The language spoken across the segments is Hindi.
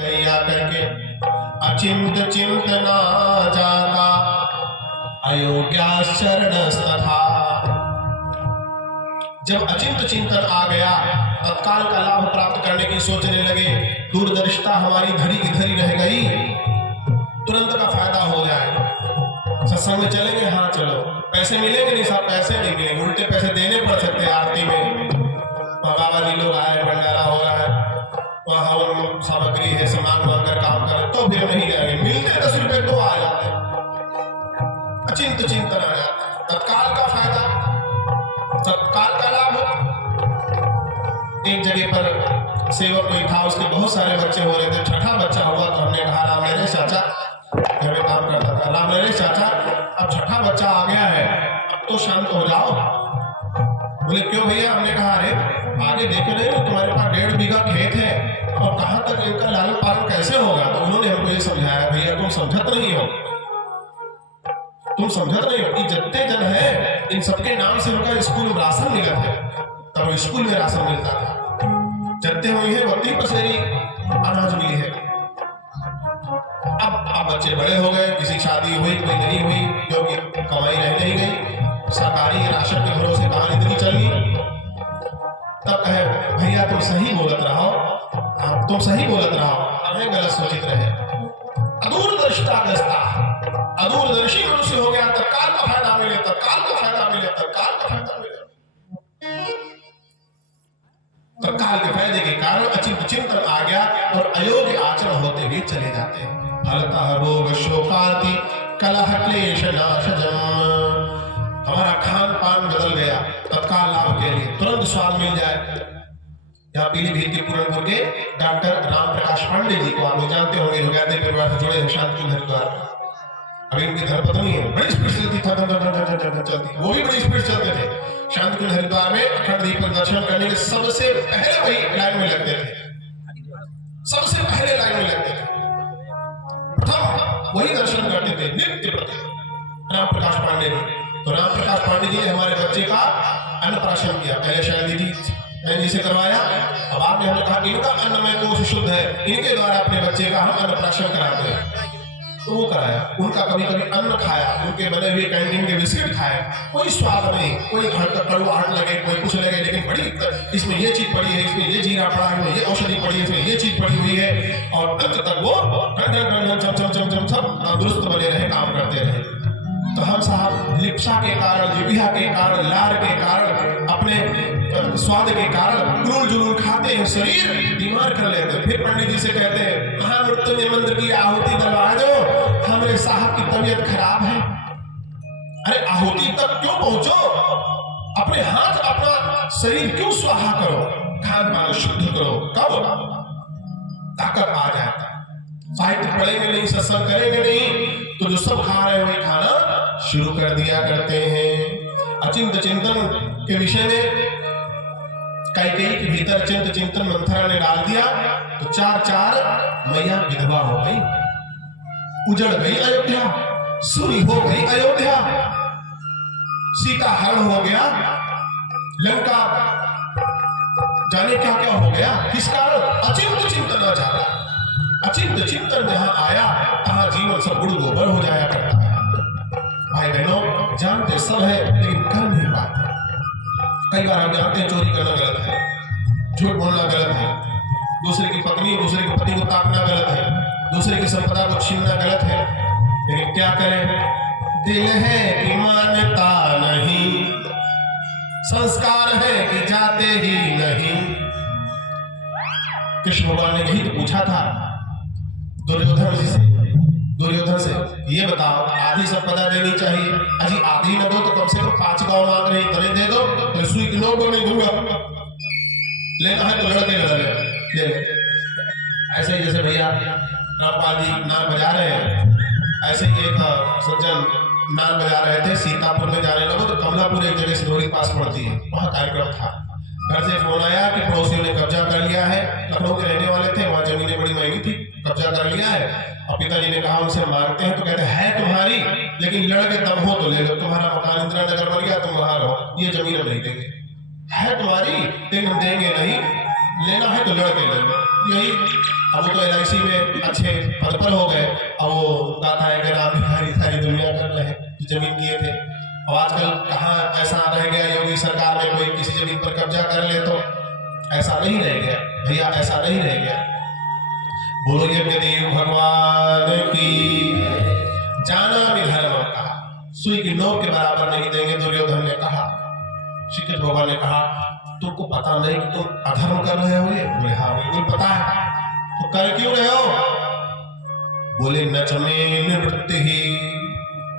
करके अचिंत चिंतना जाता अयोग्या शरणस्तथा। जब अचिंत चिंतन आ गया, तत्काल का लाभ प्राप्त करने की सोचने लगे, दूरदर्शिता हमारी धरी की धरी रह गई, तुरंत का फायदा हो जाएगा। सत्संग में चलेंगे, हाँ चलो, पैसे मिलेंगे नहीं साहब, पैसे नहीं मिलेंगे, उल्टे पैसे देने पड़ सकते हैं। आरती में बाबा जी लोग आए, भंडारा हो रहा है, वहाँ हवन सामग्री है, सामान मांगकर काम करें तो फिर नहीं जाएंगे, मिलते 10 रुपए तो आ जाते, अचिंत चिंतन आ जाता है, तत्काल का फायदा, तत्काल का लाभ। एक जगह पर सेवक कोई था, उसके बहुत सारे बच्चे हो रहे थे, छठा बच्चा हुआ तो हमने कहा राम नरेश चाचा, घर में काम करता था, राम नरेश चाचा अब छठा बच्चा आ गया है, अब तो शांत हो जाओ। बोले क्यों भैया? हमने कहा अरे आगे देखे नहीं, तुम्हारे पास 1.5 बीघा खेत है और कहां तक इनका लालन पालन कैसे होगा? तो उन्होंने हमको ये समझाया, भैया तुम समझत नहीं हो, तुम समझत नहीं हो कि जितने जन है इन सबके नाम से उनका स्कूल में राशन मिला है, तब स्कूल में राशन मिलता था, जितने हुई है वक्ती पसेरी अनाज मिली है। अब बच्चे बड़े हो गए, किसी शादी हुई, कोई नहीं हुई, जो कि कमाई रह नहीं गई, सरकारी राशन के भरोसे कहानी इतनी चली। तब कहे भैया तुम सही बोलत रहो, तुम सही बोलत रहो, हमें गलत सोचित रहे। अदूरदर्शिता, अदूरदर्शी मनुष्य हो गया, तत्काल का फायदा मिले, तत्काल का फायदा मिले, तत्काल का फायदा मिले। तत्काल के फायदे के कारण अचिंत चिंतन आ गया और अयोग्य आचरण होते हुए चले जाते हैं। फलतः रोग शोकार्ति कलह क्लेश नाशजम। हमारा खान पान बदल गया, तत्काल लाभ के लिए तुरंत स्वाद मिल जाए। यहाँ पीलीभीत के पूरनपुर के डॉक्टर राम प्रकाश पांडे जी को आप लोग जानते होंगे, जो गायत्री परिवार से जुड़े हैं, शांतिकुंज हरिद्वार। अभी उनकी धर्मपत्नी है, बड़ी स्पीड चलती, चलती, वो भी बड़ी स्पीड चलते थे। शांतिकुंज हरिद्वार में अखंड दीप दर्शन करने के सबसे पहले वही लाइन में लगते थे, सबसे पहले लाइन में लगते थे, प्रथम वही दर्शन करते थे नित्य प्रति राम प्रकाश पांडे जी। तो राम प्रकाश पांडे जी ने हमारे बच्चे का अन्नप्राशन किया, पहले शायद दीदी से करवाया, अब आपने हमें कहा कि इनका अन्नमय कोश शुद्ध है, इनके द्वारा अपने बच्चे का हम अन्नप्राशन कराते हैं, तो वो कराया। उनका कभी कभी अन्न खाया, उनके बने हुए कैंटीन के बिस्किट खाए, कोई स्वाद नहीं, कोई कड़वाहट लगे, कोई कुछ लगे, लेकिन बड़ी इसमें ये चीज पड़ी है, इसमें ये जीरा पड़ा है, ये औषधि पड़ी है, इसमें ये चीज पड़ी हुई है, और अंत तक वो सब तंदुरुस्त बने रहे, काम करते रहे। तो हम साहब लिप्सा के कारण, जिभिया के कारण, लार के कारण, अपने स्वाद के कारण क्रूर जुलूल खाते हैं, शरीर बीमार कर लेते हैं। फिर पंडित जी से कहते हैं महामृत्युंजय मंत्र की आहुति दलवा दो, हमारे साहब की तबीयत खराब है। अरे आहुति तक क्यों पहुंचो? अपने हाथ अपना शरीर क्यों स्वाहा करो? खान पान शुद्ध करो, कब ताकत आ जाता है। साहित्य पढ़ेंगे नहीं, सत्संग करेंगे नहीं, तो जो सब खा रहे हैं वही खाना शुरू कर दिया करते हैं। अचिंत चिंतन के विषय में कैकेयी के भीतर चिंत चिंतन मंथरा ने डाल दिया, तो 4 मैया विधवा हो गई, उजड़ गई अयोध्या, सूरी हो गई अयोध्या, सीता हरण हो गया, लंका जाने क्या क्या हो गया, किस कारण? अचिंत चिंतन आ जाता। अचिंत चिंतन जहां आया तहां जीवन सब गुड़ गोबर हो जाया करता है। भाई बहनों, जानते सब है लेकिन कर नहीं पाते। कई बार हम जानते हैं चोरी करना गलत है, झूठ बोलना गलत है, दूसरे की पत्नी दूसरे के पति को ताकना गलत है, दूसरे की संपदा को छीनना गलत है, लेकिन क्या करें? दिल है कि मानता नहीं, संस्कार है कि जाते ही नहीं। कृष्ण भगवान ने यही तो पूछा था दुर्योधन से, ये बताओ आधी संपदा देनी चाहिए, अजी आधी न दो तो कम से कम 5 गांव मांग रही, तभी दे दो, तो सुई किलो को नहीं दूंगा, लेना है तो लड़के ले। ऐसे ही जैसे भैया रामपाल जी नाम बजा रहे हैं, ऐसे ही एक सज्जन नाम बजा रहे थे, सीतापुर में जाने लगे तो कमलापुर एक जगह सिरोही पास पड़ती है, वहाँ कार्यक्रम था। घर से फोन आया कि पड़ोसियों ने कब्जा कर लिया है, लखनऊ के रहने वाले थे, वहाँ जमीनें बड़ी महंगी थी, कब्जा कर लिया है। और पिताजी ने कहा उनसे मांगते हैं, तो कहते हैं तुम्हारी, लेकिन लड़के तब हो तो ले लो, तुम्हारा मकान इंदिरा नगर बन गया, तुम वहां रहो, ये जमीन हम नहीं देंगे। है तुम्हारी लेकिन देंगे नहीं, लेना है तो लड़के ले लो, यही। अब वो तो LIC में अच्छे पद पर हो गए, अब वो कहता है कि राम भिखारी सारी दुनिया कर रहे हैं जो जमीन किए थे। अब आजकल कहाँ ऐसा रह गया, योगी सरकार में कोई किसी जमीन पर कब्जा कर ले तो ऐसा नहीं रह गया भैया, ऐसा नहीं रह गया। बोलो यज्ञदेव भगवान की। जाना भी धर्म कहा, सुई की नोक के बराबर नहीं देंगे, दुर्योधन ने कहा। श्री कृष्ण भगवान ने कहा तुमको पता नहीं कि तुम अधर्म कर रहे हो? ये बोले हाँ बिल्कुल पता है। तो कर क्यों रहे हो? बोले नच में निवृत्ति ही,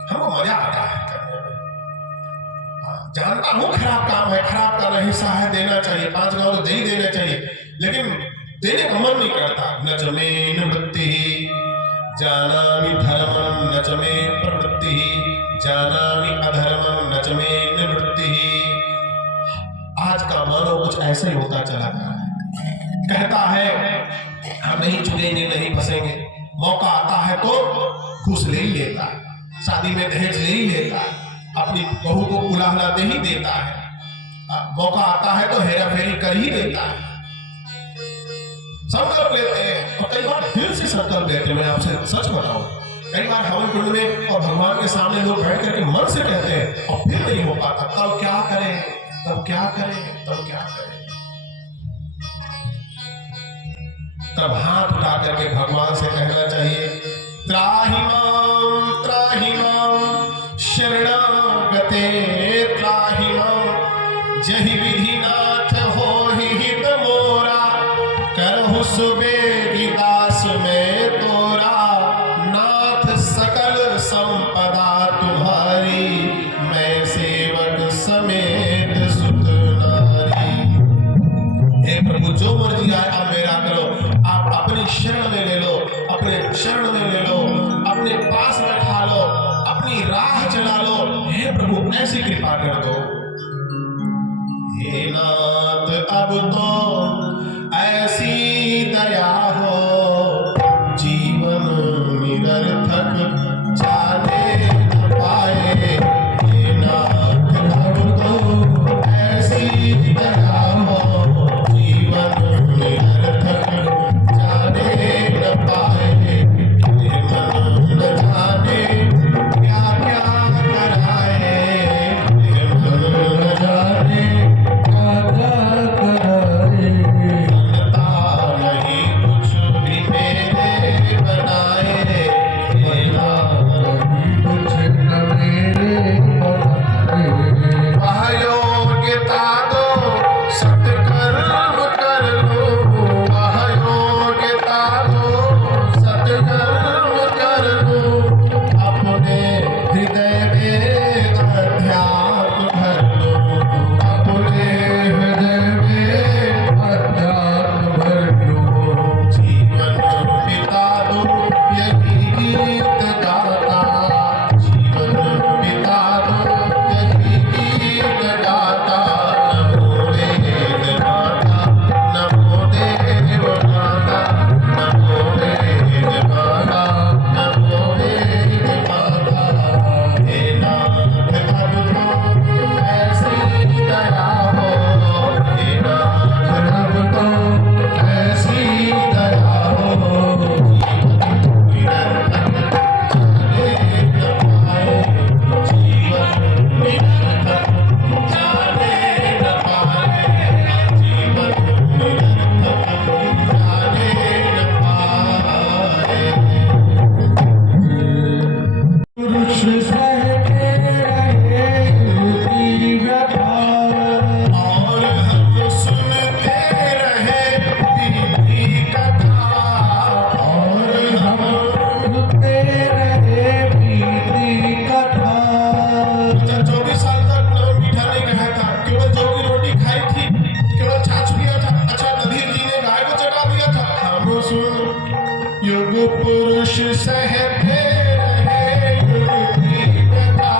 हमको मजा आता है करने में। जानता हूं खराब काम है, खराब कर रहे, हिस्सा है, देना चाहिए, 5 गांव तो दे ही देना चाहिए, लेकिन देने का मन नहीं करता। नच में निवृत्ति ही जानामि धर्मं नच में प्रवृत्ति, जानामि अधर्मं नच में निवृत्ति। आज का मानव कुछ ऐसे ही होता चला गया है, कहता है हम नहीं छुएंगे, नहीं फंसेंगे, मौका आता है तो घूस ले ही लेता है, शादी में दहेज ले ही लेता है, अपनी बहू को उलाहना दे ही देता है, मौका आता है तो हेरा फेरी कर ही देता है। संकल्प लेते हैं और कई बार दिल से संकल्प लेते हैं। मैं आपसे सच बताऊं, कई बार हवन कुंड में और भगवान के सामने लोग बैठ करके मन से कहते हैं और फिर नहीं हो पाता। तब क्या करें, तब क्या करें, तब क्या करें? तब हाथ उठा करके भगवान से कहना चाहिए त्राहि मां शरणागते त्राहि मां, जहि विधिनाथ होहि हित मोरा, करहु सुबेगी दास में तोरा, नाथ सकल संपदा तुम्हारी, मैं सेवक समेत सुत नारी। हे प्रभु जो मर्जी आए अब मेरा करो, आप अपनी शरण में ले लो, अपने शरण में ले लो, अपने पास बैठा लो, अपनी राह चला लो। हे प्रभु ऐसी कृपा कर दो। हे नाथ अब तो ऐसी दया हो, जीवन निरर्थक जाने न पाए। हे नाथ अब तो ऐसी दया हो, जीवन निरर्थक जाने न पाए। हे मन न जाने क्या क्या कराए, हे मन न जाने क्या क्या कराए। बनता नहीं कुछ भी मेरे बनाए, हे नाथ कुछ न मेरे बनाए। वह योग्यता दो सत्कर्म कर लो, वह योग्यता दो सत्कर्म कर लो, अपने हृदय में अध्यात्म भर लो, अपने हृदय में अध्यात्म भर लो। जीवन बिता दो यही गीत गाता, जीवन बिता दो यही गीत गाता। नमो देव माता, नमो देव माता, नमो देव माता, नमो देव माता। हे नाथ अब तो ऐसी दया हो, हे नाथ अब तो ऐसी दया हो, जीवन निरर्थक जाने न पाए, जीवन निरर्थक जाने न पाए, जीवन निरर्थक जाने न पाए। पुरुष सहते रहे युक्ति व्यथा, और हम सुनते रहे बीती कथा, और हम सुनते रहे बीती कथा। 24 साल तक न मीठा नहीं खाया था, केवल जौ की रोटी खाई थी, केवल छाछ पिया था। अच्छा कबीर जी ने गाय को चटा दिया था। हम सुन युग पुरुष सहते रहे युक्ति व्यथा,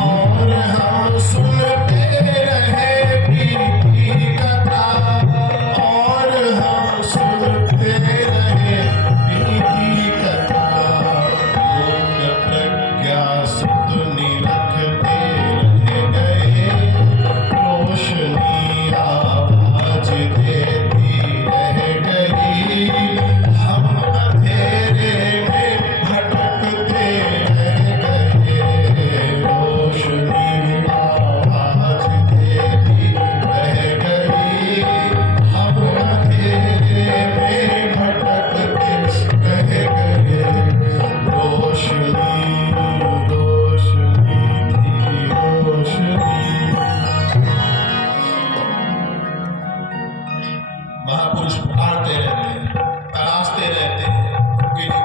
और हम सुनते रहे बीती कथा, और हम सुनते रहे बीती कथा। लोक प्रज्ञा सुत निरखते रह गए, रोशनी आवाज देती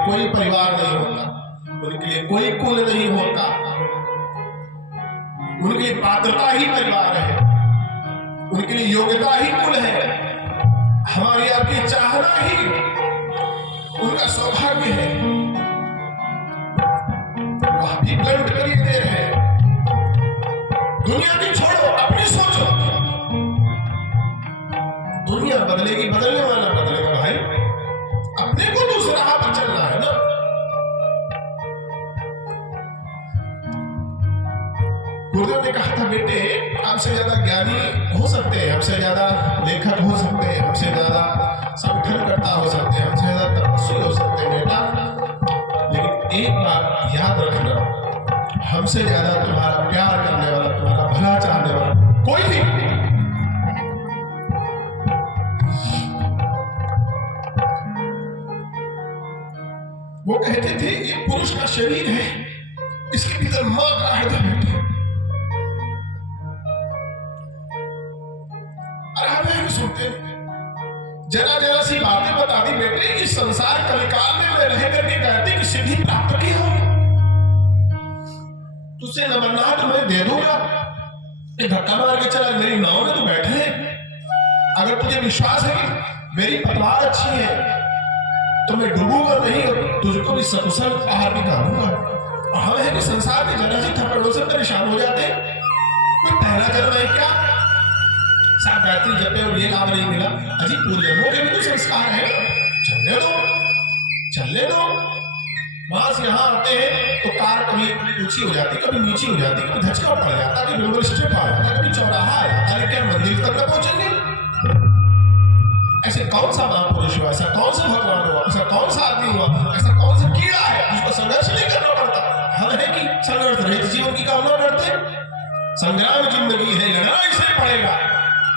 कोई परिवार नहीं होता, उनके लिए कोई कुल नहीं होता, उनके लिए पात्रता ही परिवार है, उनके लिए योग्यता ही कुल है, हमारी आपकी चाहना ही उनका सौभाग्य है। आप भी ब्लड करिए दे रहे हैं, दुनिया की छोड़ो, अपनी सोचो। दुनिया बदलेगी, बदलने वाला बदलेगा भाई, अपने को दूसरा राह पर चलना है ना। गुरुदेव ने कहा था, बेटे आपसे ज्यादा ज्ञानी हो सकते हैं, हमसे ज्यादा लेखक हो सकते हैं, हमसे ज्यादा संगठनकर्ता हो सकते हैं, हमसे ज्यादा तपस्वी हो सकते हैं बेटा, लेकिन एक बात याद रखना, हमसे ज्यादा तुम्हारा प्यार करने वाला, तुम्हारा भला चाहने वाला कोई नहीं। वो कहते थे ये पुरुष का शरीर है, इसके भीतर मां का हृदय बेटे। अरे हमें भी सुनते जरा जरा सी बातें बता दी बेटे, इस संसार कलिकाल में मैं रह करके कहती कि सिद्धि प्राप्त की हो, तुझसे नमन्नाथ मैं दे दूंगा, धक्का मार के चला मेरी नाव में तो बैठे। अगर तुझे विश्वास है कि मेरी पतवार अच्छी है तो मैं डूबूंगा नहीं, तुझको भी सकुशल बाहर निकालूंगा। और हम है कि संसार के जरा सी थप्पड़ों से परेशान हो जाते, कोई पहला जन्म है क्या, साथ गायत्री जपे और ये लाभ नहीं मिला, अजी पूर्वजन्मों के भी तो संस्कार है, चलने दो चलने दो। वहां से यहाँ आते हैं तो कार कभी ऊंची हो जाती, कभी नीची हो जाती, कभी धचका पड़ जाता, कभी बिल्कुल स्ट्रिप आ जाता, कभी चौराहा आ जाता, लेकिन मंदिर तक न पहुंचेंगे। ऐसे कौन सा महापुरुष हुआ, ऐसा कौन सा भगवान हुआ, ऐसा कौन सा आदमी हुआ, ऐसा कौन सा कीड़ा है जिसको संघर्ष नहीं करना पड़ता। हम है कि संघर्ष रहित जीवन की कामना करते, संग्राम जिंदगी है, लड़ना इसे पड़ेगा,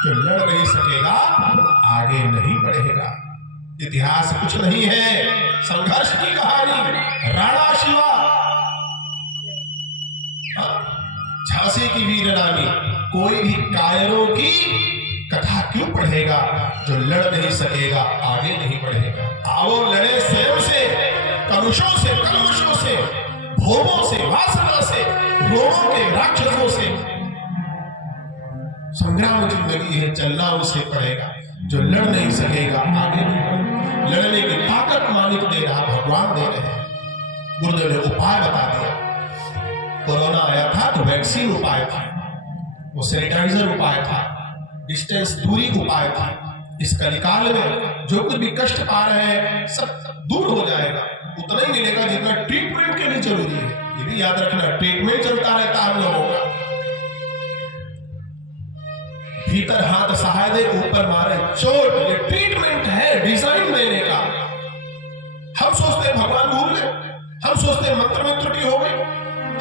जो लड़ नहीं सकेगा आगे नहीं बढ़ेगा। इतिहास कुछ नहीं है, संघर्ष की कहानी, राणा शिवा, झांसी की वीर रानी, कोई भी कायरों की कथा क्यों पढ़ेगा, जो लड़ नहीं सकेगा आगे नहीं बढ़ेगा। आओ लड़े स्वयं से, कलुषों से, कलुषों से, भोगों से, वासना से, रोगों के राक्षसों से। संग्राम जिंदगी है, चलना उसे पड़ेगा, जो लड़ नहीं सकेगा आगे नहीं बढ़ेगा। लड़ने की ताकत मालिक दे रहा, भगवान दे रहे हैं। गुरुदेव ने उपाय बता दिया। कोरोना आया था तो वैक्सीन उपाय था, वो सैनिटाइजर उपाय था, डिस्टेंस दूरी उपाय था। इस कलिकाल में जो कुछ भी कष्ट पा रहे हैं सब दूर हो जाएगा, उतना ही मिलेगा जितना ट्रीटमेंट के लिए जरूरी है। ये भी याद रखना, ट्रीटमेंट चलता रहता है हम लोगों का, भीतर हाथ सहाय दे ऊपर मारे चोट, ये ट्रीटमेंट है डिजाइन देने का। हम सोचते हैं भगवान भूल गए, हम सोचते हैं मंत्र में त्रुटि हो गई,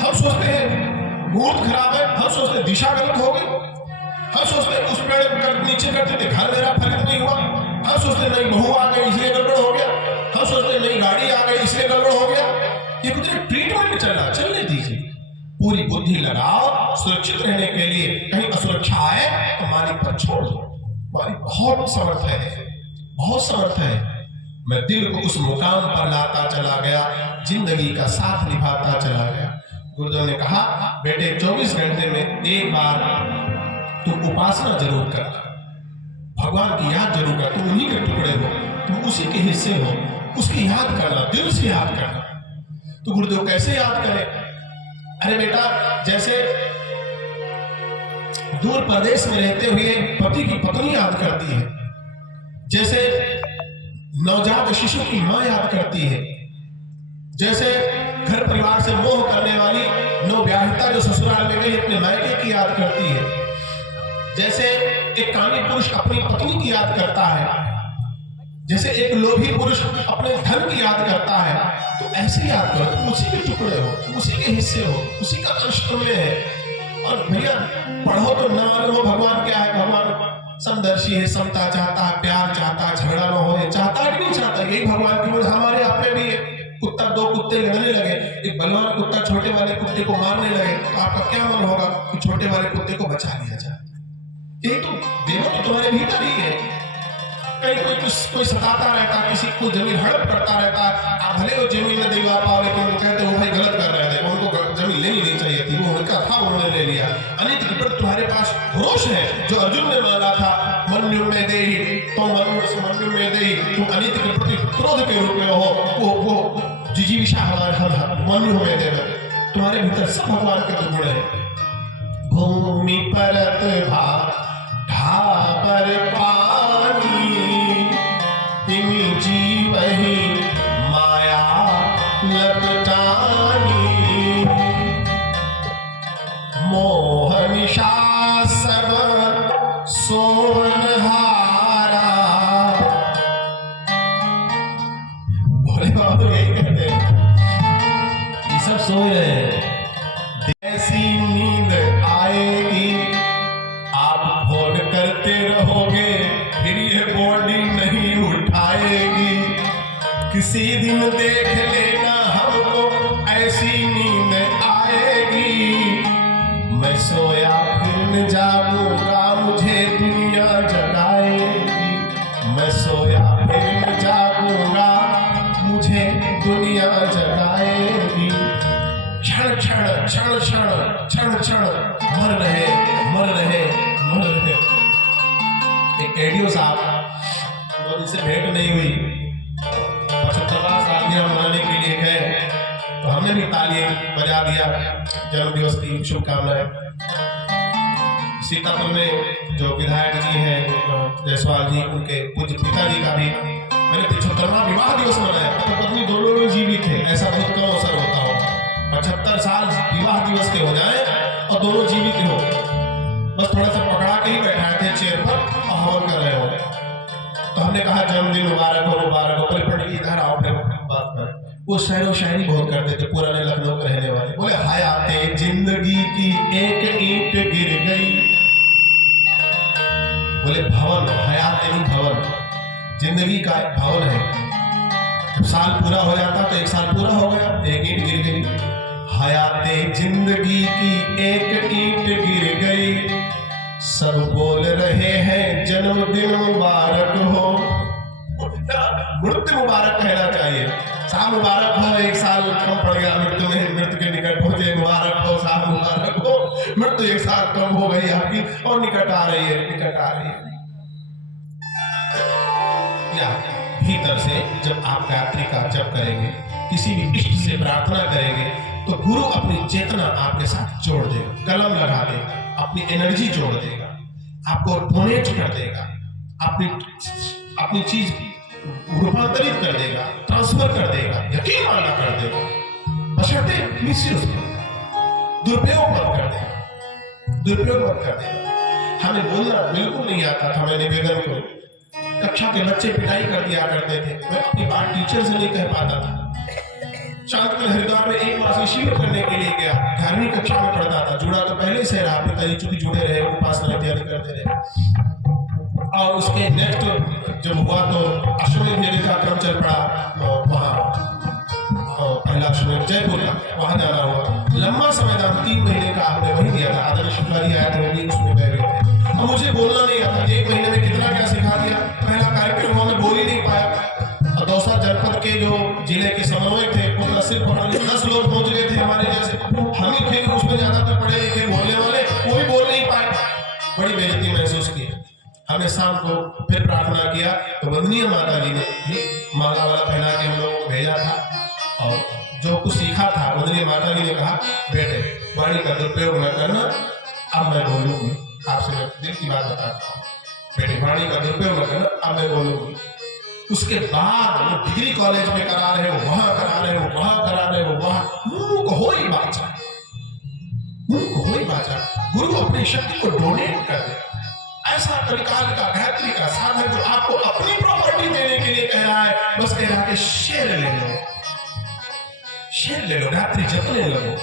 हम सोचते हैं मुहूर्त खराब है, हम सोचते हैं दिशा गलत हो गई, हम सोचते हैं उस पेड़ कर नीचे करते थे घर मेरा फलित नहीं हुआ, हम सोचते नहीं बहू आ गई इसलिए गड़बड़ हो गया, हम सोचते नहीं गाड़ी आ गई इसलिए गड़बड़ हो गया। ये कुछ ट्रीटमेंट चलने दीजिए, पूरी बुद्धि लगाओ सुरक्षित रहने के लिए। कहीं असुरक्षा आए तो मालिक पर छोड़ दो, मालिक बहुत समर्थ है, बहुत समर्थ है। मैं दिल को उस मुकाम पर लाता चला गया, जिंदगी का साथ निभाता चला गया। गुरुदेव ने कहा बेटे 24 घंटे में एक बार तुम उपासना जरूर करना, भगवान की याद जरूर करना, तुम उन्हीं के टुकड़े हो, तुम उसी के हिस्से हो, उसकी याद करना, दिल से याद करना। तो गुरुदेव कैसे याद करें? अरे बेटा, जैसे दूर प्रदेश में रहते हुए पति की पत्नी याद करती है, जैसे नवजात शिशु की मां याद करती है, जैसे घर परिवार से मोह करने वाली नवविवाहिता जो ससुराल में गई अपने मायके की याद करती है, जैसे एक कामी पुरुष अपनी पत्नी की याद करता है, जैसे एक लोभी पुरुष अपने धन की याद करता है, तो ऐसे याद करो, तुम उसी के टुकड़े हो, तुम उसी के हिस्से हो, उसी का अंश तुम्हें है। और भैया पढ़ो तो न मालूम हो भगवान क्या है। भगवान समदर्शी है, समता चाहता है, प्यार चाहता है, झगड़ा न हो, चाहता है कि नहीं चाहता, यही भगवान की वजह। हमारे आप में भी है, कुत्ता दो कुत्ते लड़ने लगे, एक बलवान कुत्ता छोटे वाले कुत्ते को मारने लगे, तो आपका क्या मन होगा कि छोटे वाले कुत्ते को बचा लिया जाए? यही तो देवो तो तुम्हारे भीतर ही है। कहीं कोई सताता रहता, किसी को जमीन हड़प करता रहता, आप भले वो जमीन न दिलवा पाओ, लेकिन वो कहते वो भाई गलत कर रहे थे, उनको जमीन लेनी नहीं चाहिए थी, वो उनका था, उन्होंने ले लिया। अनित के प्रति तुम्हारे पास रोष है, जो अर्जुन ने मांगा था मन्यु में देहि, तो मन्यु में देहि, तुम अनित के प्रति क्रोध के रूप में हो, वो जिजीविषा हमारे मन्यु में देवे, तुम्हारे भीतर सब भगवान के गुण है। भूमि परत ढाबर पानी, तिमि जीवहि माया लपटानी, मोह निशा सब सोनहारा। भोले बाबा यही कहते हैं, ये सब सोए रहे हैं, ऐसी नींद आएगी, आप फोन करते रहोगे, फिर ये बॉडी नहीं उठाएगी, किसी दिन देख लेना हमको ऐसी नींद आएगी, मैं सोया फिर न जागूंगा, मुझे दुनिया जगाएगी, मैं सोया फिर न जागूंगा, मुझे दुनिया जगाएगी। क्षण क्षण क्षण क्षण क्षण क्षण मर रहे मर रहे मर रहे। एक एडियो साहब, तो उनसे भेंट नहीं हुई, 75वां सालगिरह मनाने के लिए गए, तो हमने भी ताली बजा दिया, जन्म दिवस की शुभकामनाएं। सीतापुर में जो विधायक जी हैं जायसवाल जी, उनके पूज्य पिताजी का भी मैंने 75वां विवाह दिवस मनाया, तो पत्नी दोनों लोग जीवित थे, ऐसा बहुत कम अवसर होता हो, 75 साल विवाह दिवस के हो जाए और दोनों जीवित हो, बस थोड़ा सा पकड़ा के ही बैठाए थे चेयर पर और हवन कर रहे हो। तो हमने कहा जन्मदिन मुबारक हो मुबारक हो, बोले पंडित इधर आओ फिर बात करें। वो शायर व शायरी बहुत करते थे, पुराने लखनऊ के रहने वाले, बोले हयाते जिंदगी की एक ईंट गिर गई, बोले भवन, हयात नहीं भवन, जिंदगी का एक भवन है, जब साल पूरा हो जाता तो एक साल पूरा हो गया, एक ईंट गिर गई। हयाते जिंदगी की एक ईंट गिर गई, सब बोल रहे हैं जन्मदिन मुबारक हो, मृत्यु मुबारक कहना चाहिए, साल मुबारक हो, एक साल कम पड़ गया मृत्यु में, मृत्यु के निकट पहुंचे, मुबारक हो, साल मुबारक हो, मृत्यु एक साल कम हो गई आपकी और निकट आ रही है, निकट आ रही है। या भीतर से जब आप गायत्री का जप करेंगे, किसी भी इष्ट से प्रार्थना करेंगे, तो गुरु अपनी चेतना आपके साथ जोड़ देगा, कलम लगा देगा, अपनी एनर्जी जोड़ देगा, आपको डोनेट कर देगा, अपनी चीज रूपांतरित कर देगा, ट्रांसफर कर देगा, यकीन वाला कर देगा, बशर्ते मिसयूज दुरुपयोग मत कर देगा, दुरुपयोग मत कर देगा। हमें बोलना बिल्कुल नहीं आता था, मैं निवेदन को, कक्षा के बच्चे पिटाई कर दिया करते थे, मैं अपनी बात टीचर से नहीं कह पाता था। शांतकल हरिद्वार में एक मास शिविर करने के लिए गया, 11वीं कक्षा में पढ़ता था, जुड़ा तो पहले से रहा, पिताजी चूंकि जुड़े रहे, उपासना इत्यादि करते रहे, और उसके नेक्स्ट जब हुआ तो अश्वमेध यज्ञ का क्रम चल पड़ा, वहाँ पहला अश्वमेध जयपुर का, वहाँ जाना हुआ, लंबा समय था, 3 महीने का आपने वही दिया था, आदरणीय शुक्ला जी आए थे, वो भी उसमें गए थे, और मुझे बोलना नहीं आता, 1 महीने में कितना क्या सिखा दिया, पहला कार्यक्रम हुआ, मैं बोल ही नहीं पाया, और दौसा जनपद के जो जिले के समन्वयक थे, उनका सिर्फ 10 लोग पहुंच गए थे हमारे जैसे, हम ही थे उसमें ज्यादातर पढ़े लिखे बोलने वाले, वो भी बोल नहीं पाए, बड़ी बेइज्जती महसूस की। हमने शाम को फिर प्रार्थना किया, तो वंदनीय माता जी ने भी माला वाला पहना के हम लोगों को भेजा था, और जो कुछ सीखा था वंदनीय माता जी ने कहा, बेटे वाणी का दुरुपयोग न करना, अब मैं बोलूंगी, आपसे मैं दिल की बात बताता हूँ, बेटे वाणी का दुरुपयोग न करना, अब मैं बोलूंगी। उसके बाद वो डिग्री कॉलेज में करा रहे हो, वहां करा रहे हो, वहां करा रहे हो, वहां मुंह को हो ही बाचा, मुंह को हो ही बाचा, गुरु अपनी शक्ति को डोनेट कर दे। ऐसा कलिकाल का गायत्री का साधन जो आपको अपनी प्रॉपर्टी देने के लिए कह रहा है, बस कह रहा है कि शेयर ले लो, शेयर ले लो, गायत्री जपने लगो,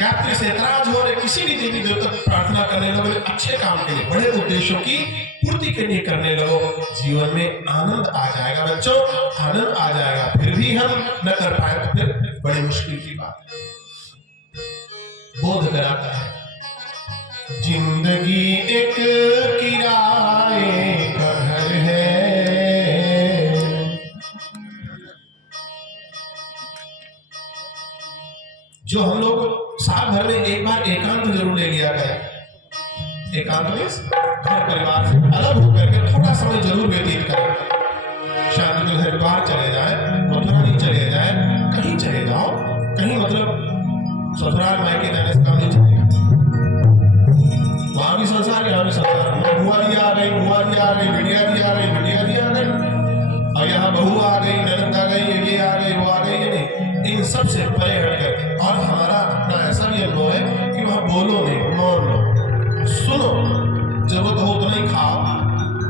गायत्री से एतराज हो रहे किसी भी देवी देवता की प्रार्थना करने लगो, अच्छे काम के लिए, बड़े उद्देश्यों की पूर्ति के लिए करने लगो, जीवन में आनंद आ जाएगा बच्चों, आनंद आ जाएगा। फिर भी हम न कर पाए तो फिर बड़ी मुश्किल की बात है। बोध कराता है जिंदगी एक किराए का घर है, जो हम लोग साल भर में एक बार एकांत जरूर ले लिया करें। एकांत में घर परिवार से अलग होकर के थोड़ा समय जरूर व्यतीत करें। शांति में घर बाहर चले जाए, मथुरा चले जाए, कहीं चले जाओ, कहीं मतलब ससुराल मायके जाने से काम नहीं चलेगा। वहां भी संसार, यहाँ भी संसार। बुआ जी आ गई, बुआ जी आ गई, बिटिया जी आ गई, बिटिया जी आ गई, और यहाँ बहू आ गई, ननद आ गई, ये आ गई, वो आ गई, ये नहीं। इन सब से परे हट करके, और हमारा अपना ऐसा भी अनुभव है कि वहाँ बोलो नहीं, मौन लो, सुनो, जरूरत हो तो नहीं खाओ,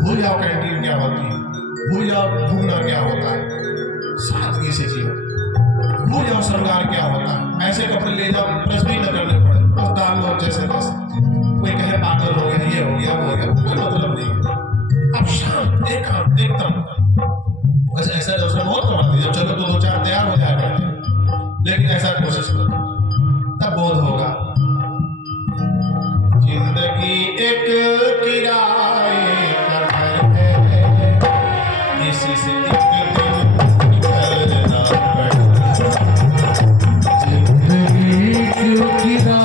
भूल जाओ कैंटीन क्या होती है, भूल जाओ घूमना क्या होता है, सादगी से जियो, भूल जाओ श्रृंगार क्या होता है। ऐसे कपड़े ले जाओ, ब्रश भी न करने पड़े, बस डाल लो जैसे बस। कोई कहे पागल हो गया, ये हो गया, वो हो गया, कोई मतलब नहीं है। अब शांत एकांत एकदम, बस ऐसा अवसर बहुत कमाती है। जब चलो तो दो चार तैयार हो जाया करते हैं, लेकिन ऐसा कोशिश करो, तब बोध होगा। जिंदगी एक किराए का घर है, इसी से एक दिन निकलना पड़ेगा। जिंदगी क्यों किराए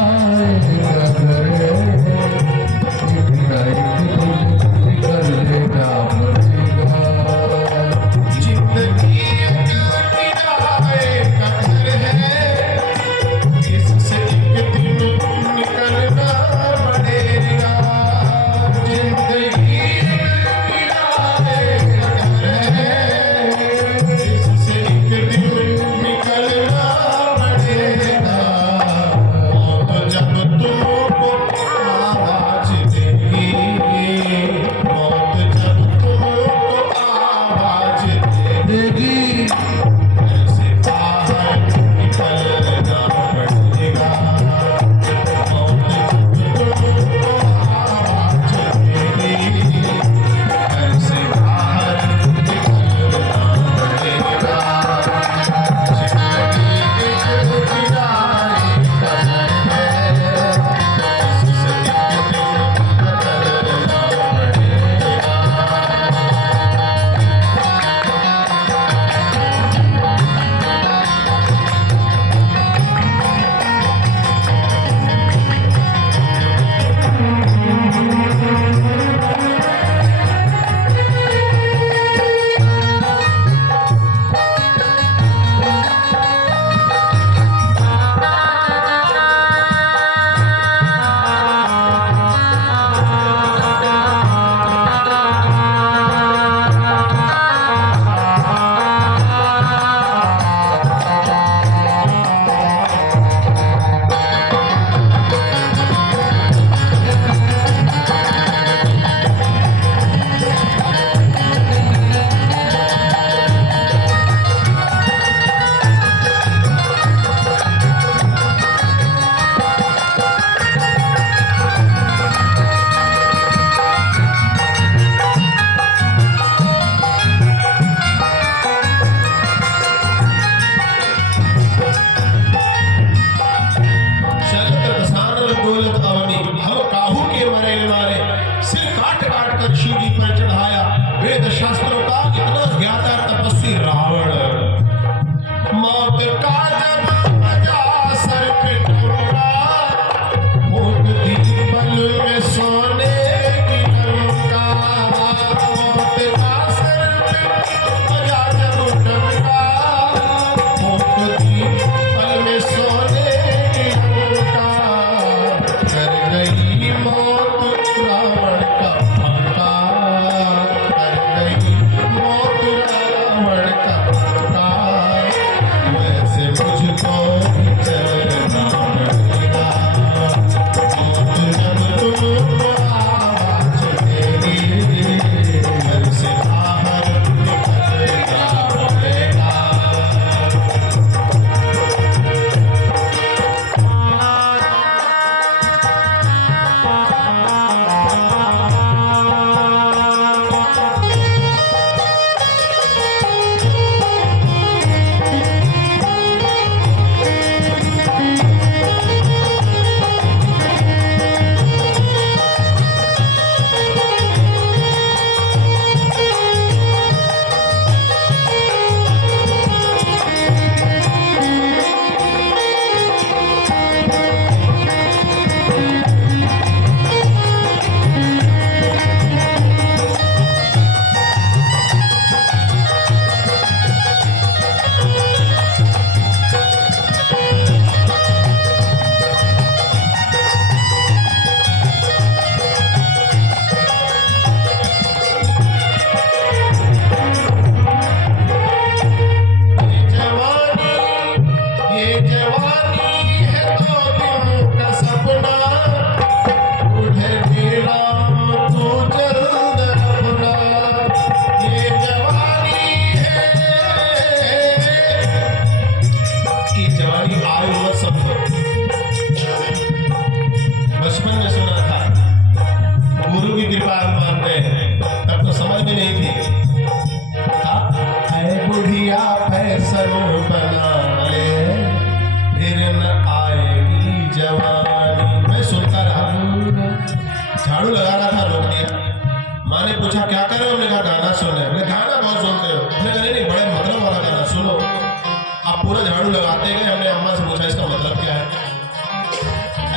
अब पूरा झाड़ू लगाते गए। हमने अम्मा से पूछा इसका मतलब क्या है।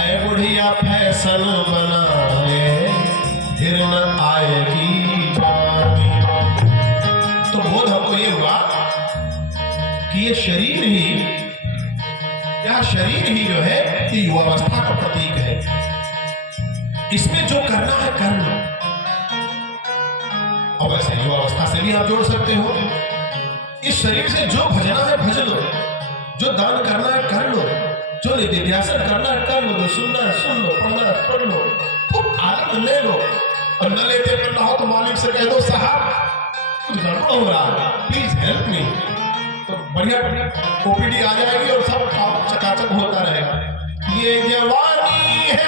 ऐ बुढ़िया फैशन बनाए फिर न आएगी बारी। तो बोध हमको ये हुआ कि ये शरीर ही जो है ये युवावस्था का प्रतीक है। इसमें जो करना है कर लो। और वैसे युवावस्था से भी आप जोड़ सकते हो। इस शरीर से जो भजना है भज लो, जो दान करना है कर लो, जो निधिध्यासन करना है कर लो, जो सुनना है सुन लो, पढ़ना है पढ़ लो, खूब आनंद ले लो। और न लेते करना हो तो मालिक से कह दो साहब कुछ गड़बड़ हो रहा है, प्लीज हेल्प मी। तो बढ़िया ओपीडी आ जाएगी और सब काम चकाचक होता रहेगा। ये जवानी है